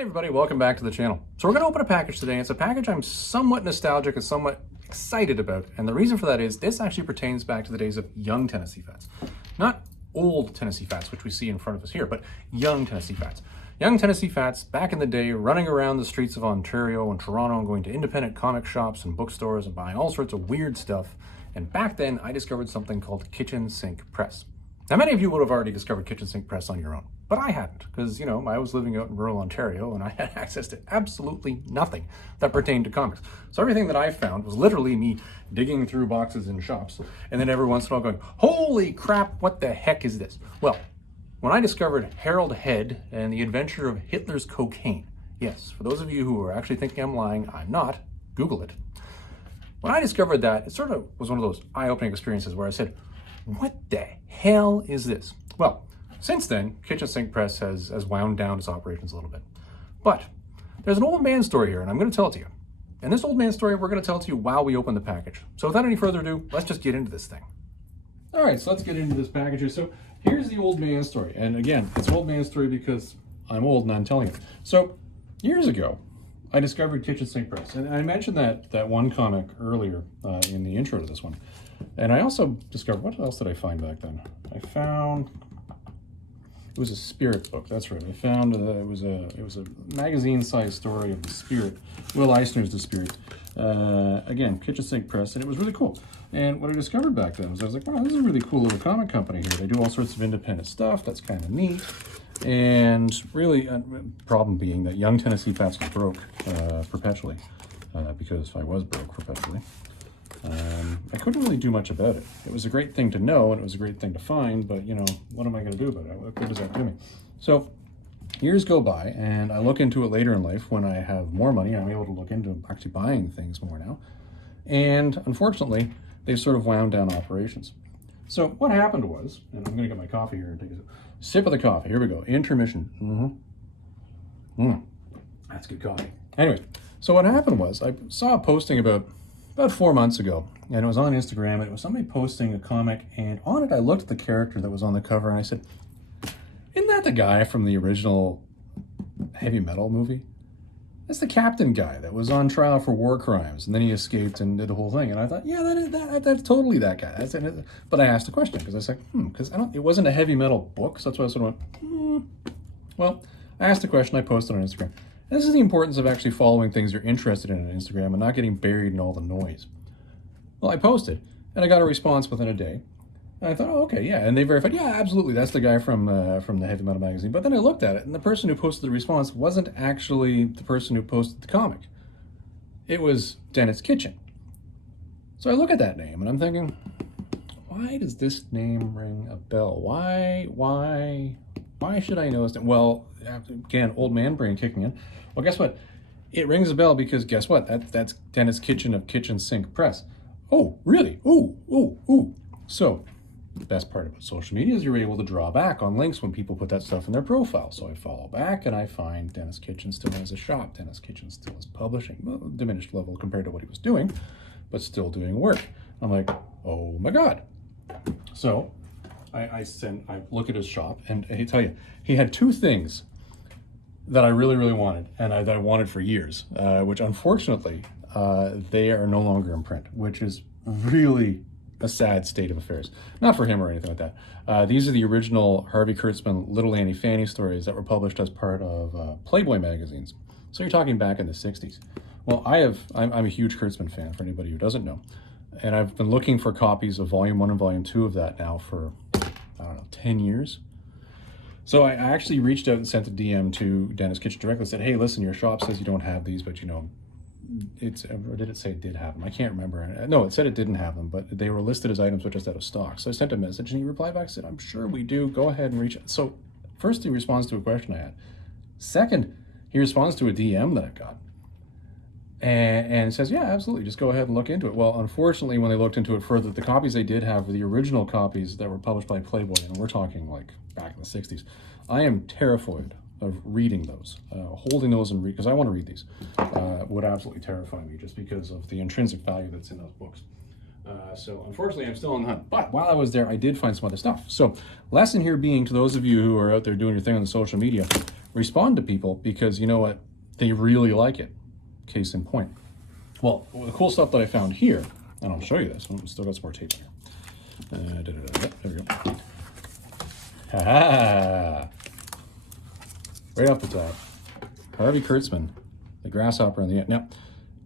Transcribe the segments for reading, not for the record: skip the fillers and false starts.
Hey everybody, welcome back to the channel. So we're going to open a package today. It's a package I'm somewhat nostalgic and somewhat excited about. And the reason for that is this actually pertains back to the days of young Tennessee Fats. Not old Tennessee Fats, which we see in front of us here, but young Tennessee Fats. Young Tennessee Fats, back in the day, running around the streets of Ontario and Toronto and going to independent comic shops and bookstores and buying all sorts of weird stuff. And back then, I discovered something called Kitchen Sink Press. Now, many of you would have already discovered Kitchen Sink Press on your own, but I hadn't, because, I was living out in rural Ontario and I had access to absolutely nothing that pertained to comics. So everything that I found was literally me digging through boxes in shops, and then every once in a while going, holy crap, what the heck is this? Well, when I discovered Harold Head and the Adventure of Hitler's Cocaine, yes, for those of you who are actually thinking I'm lying, I'm not, Google it. When I discovered that, it sort of was one of those eye-opening experiences where I said, what the hell is this? Well, since then, Kitchen Sink Press has wound down its operations a little bit. But there's an old man story here, and I'm going to tell it to you. And this old man story, we're going to tell it to you while we open the package. So without any further ado, let's just get into this thing. All right, so let's get into this package here. So here's the old man story. And again, it's an old man story because I'm old and I'm telling you. So years ago, I discovered Kitchen Sink Press. And I mentioned that one comic earlier in the intro to this one. And I also discovered, what else did I find back then? I found, it was a Spirit book, that's right. I found, it was a magazine-sized story of the Spirit, Will Eisner's The Spirit. Again, Kitchen Sink Press, and it was really cool. And what I discovered back then was I was like, wow, this is a really cool little comic company here. They do all sorts of independent stuff, that's kind of neat. And really, problem being that young Tennessee Fats was broke perpetually, because I was broke perpetually. I couldn't really do much about it. It was a great thing to know, and it was a great thing to find, but, what am I going to do about it? What good does that do me? So years go by, and I look into it later in life when I have more money. I'm able to look into actually buying things more now. And unfortunately, they've sort of wound down operations. So what happened was, and I'm going to get my coffee here and take a sip of the coffee. Here we go. Intermission. That's good coffee. Anyway, so what happened was I saw a posting about 4 months ago, and it was on Instagram, and it was somebody posting a comic, and on it I looked at the character that was on the cover, and I said, isn't that the guy from the original heavy metal movie? That's the captain guy that was on trial for war crimes, and then he escaped and did the whole thing. And I thought, yeah, that's totally that guy. That's it. But I asked the question, because I was like, because it wasn't a heavy metal book, so that's why I sort of went, Well, I asked the question, I posted on Instagram. And this is the importance of actually following things you're interested in on Instagram and not getting buried in all the noise. Well, I posted, and I got a response within a day. And I thought, oh, okay, yeah. And they verified, yeah, absolutely, that's the guy from the Heavy Metal magazine. But then I looked at it, and the person who posted the response wasn't actually the person who posted the comic. It was Dennis Kitchen. So I look at that name, and I'm thinking, why does this name ring a bell? Why should I know this? Well, again, old man brain kicking in. Well, guess what? It rings a bell because guess what? That's Dennis Kitchen of Kitchen Sink Press. Oh, really? Ooh. So the best part about social media is you're able to draw back on links when people put that stuff in their profile. So I follow back and I find Dennis Kitchen still has a shop. Dennis Kitchen still is publishing. Well, diminished level compared to what he was doing, but still doing work. I'm like, oh my God. So I look at his shop, and I tell you, he had two things that I really, really wanted, and that I wanted for years, which unfortunately, they are no longer in print, which is really a sad state of affairs. Not for him or anything like that. These are the original Harvey Kurtzman Little Annie Fanny stories that were published as part of Playboy magazines. So you're talking back in the 60s. Well, I'm a huge Kurtzman fan, for anybody who doesn't know. And I've been looking for copies of Volume 1 and Volume 2 of that now for, 10 years. So I actually reached out and sent a DM to Dennis Kitchen directly and said, hey, listen, your shop says you don't have these, but or did it say it did have them? I can't remember. No, it said it didn't have them, but they were listed as items which are just out of stock. So I sent a message, and he replied back and said, I'm sure we do. Go ahead and reach out. So first, he responds to a question I had. Second, he responds to a DM that I got. And says, yeah, absolutely, just go ahead and look into it. Well, unfortunately, when they looked into it further, the copies they did have were the original copies that were published by Playboy, and we're talking like back in the 60s. I am terrified of reading those. Holding those and because I want to read these, would absolutely terrify me just because of the intrinsic value that's in those books. So unfortunately, I'm still on the hunt. But while I was there, I did find some other stuff. So lesson here being to those of you who are out there doing your thing on the social media, respond to people because you know what? They really like it. Case in point. Well, the cool stuff that I found here, and I'll show you this. I've still got some more tape here. There we go. Ha-ha! Right off the top. Harvey Kurtzman, The Grasshopper and the Ant. Now,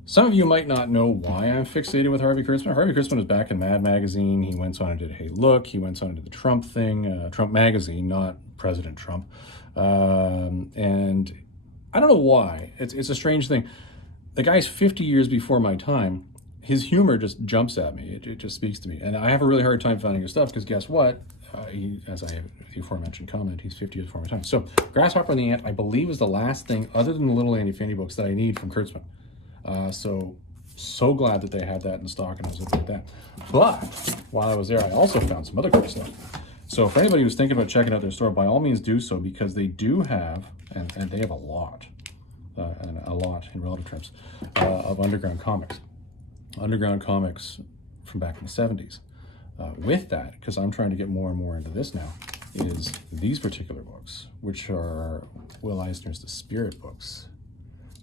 some of you might not know why I'm fixated with Harvey Kurtzman. Harvey Kurtzman was back in Mad Magazine. He went on and did Hey Look. He went on and did the Trump thing, Trump Magazine, not President Trump. And I don't know why. It's a strange thing. The guy's 50 years before my time. His humor just jumps at me. It just speaks to me. And I have a really hard time finding his stuff because guess what? As I have the aforementioned comment, he's 50 years before my time. So Grasshopper and the Ant, I believe, is the last thing other than the Little Andy Finney books that I need from Kurtzman. So glad that they had that in stock and I was looking at that. But while I was there, I also found some other great stuff. So for anybody who's thinking about checking out their store, by all means do so because they do have, and they have a lot in relative terms, of underground comics. Underground comics from back in the 70s. With that, because I'm trying to get more and more into this now, is these particular books, which are Will Eisner's The Spirit books.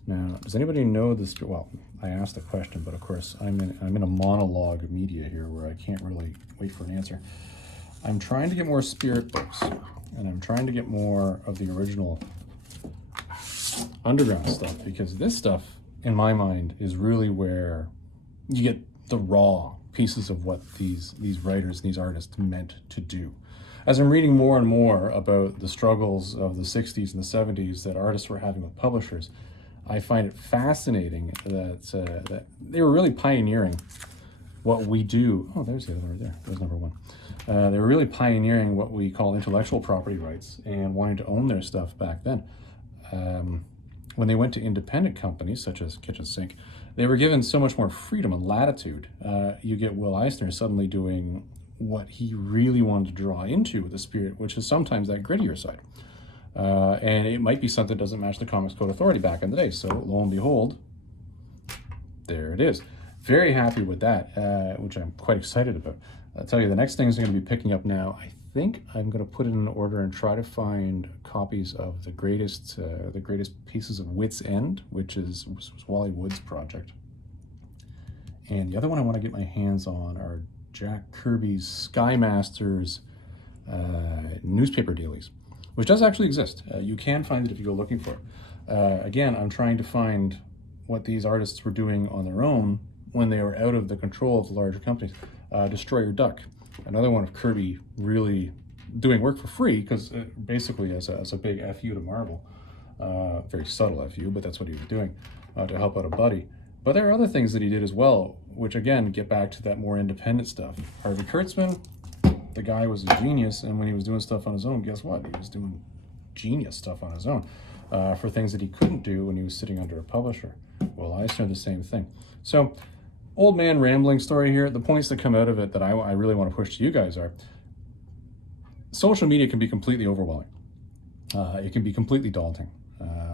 Now, does anybody know this? Well, I asked the question, but of course, I'm in a monologue media here where I can't really wait for an answer. I'm trying to get more Spirit books, and I'm trying to get more of the original underground stuff, because this stuff, in my mind, is really where you get the raw pieces of what these writers and these artists meant to do. As I'm reading more and more about the struggles of the 60s and the 70s that artists were having with publishers, I find it fascinating that they were really pioneering what we do. Oh, there's the other one right there. There's number one. They were really pioneering what we call intellectual property rights and wanting to own their stuff back then. When they went to independent companies such as Kitchen Sink, they were given so much more freedom and latitude. You get Will Eisner suddenly doing what he really wanted to draw into with The Spirit, which is sometimes that grittier side. And it might be something that doesn't match the Comics Code Authority back in the day. So lo and behold, there it is. Very happy with that, which I'm quite excited about. I'll tell you, the next thing is going to be picking up now. I think I'm going to put it in order and try to find copies of the greatest pieces of Wit's End, which was Wally Wood's project. And the other one I want to get my hands on are Jack Kirby's Sky Masters newspaper dailies, which does actually exist. You can find it if you go looking for it. Again, I'm trying to find what these artists were doing on their own when they were out of the control of the larger companies. Destroyer Duck, another one of Kirby really doing work for free, because basically as a big FU to Marvel, very subtle FU, but that's what he was doing to help out a buddy. But there are other things that he did as well, which again get back to that more independent stuff. Harvey Kurtzman, the guy was a genius, and when he was doing stuff on his own, guess what? He was doing genius stuff on his own for things that he couldn't do when he was sitting under a publisher. Will Eisner, the same thing. So, old man rambling story here. The points that come out of it that I really want to push to you guys are, social media can be completely overwhelming. It can be completely daunting.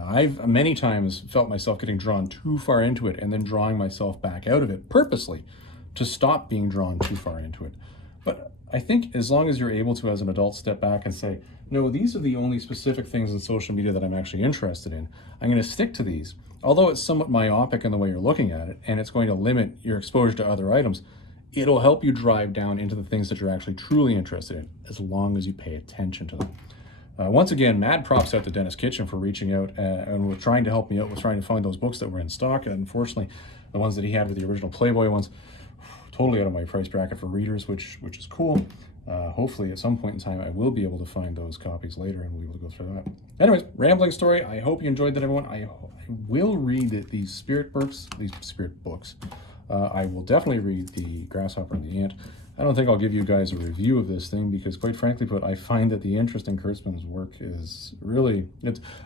I've many times felt myself getting drawn too far into it and then drawing myself back out of it purposely to stop being drawn too far into it. But I think as long as you're able to, as an adult, step back and say, no, these are the only specific things in social media that I'm actually interested in. I'm going to stick to these. Although it's somewhat myopic in the way you're looking at it, and it's going to limit your exposure to other items, it'll help you drive down into the things that you're actually truly interested in, as long as you pay attention to them. Once again, mad props out to Dennis Kitchen for reaching out and was trying to help me out with trying to find those books that were in stock. And unfortunately, the ones that he had were the original Playboy ones, totally out of my price bracket for readers, which is cool. Hopefully at some point in time I will be able to find those copies later and we'll be able to go through that. Anyways, rambling story. I hope you enjoyed that, everyone. I will read these Spirit books. I will definitely read the Grasshopper and the Ant. I don't think I'll give you guys a review of this thing because, quite frankly put, I find that the interest in Kurtzman's work is really,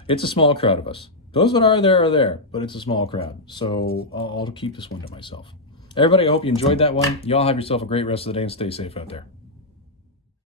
it's a small crowd of us. Those that are there, but it's a small crowd. So I'll keep this one to myself. Everybody, I hope you enjoyed that one. Y'all have yourself a great rest of the day and stay safe out there.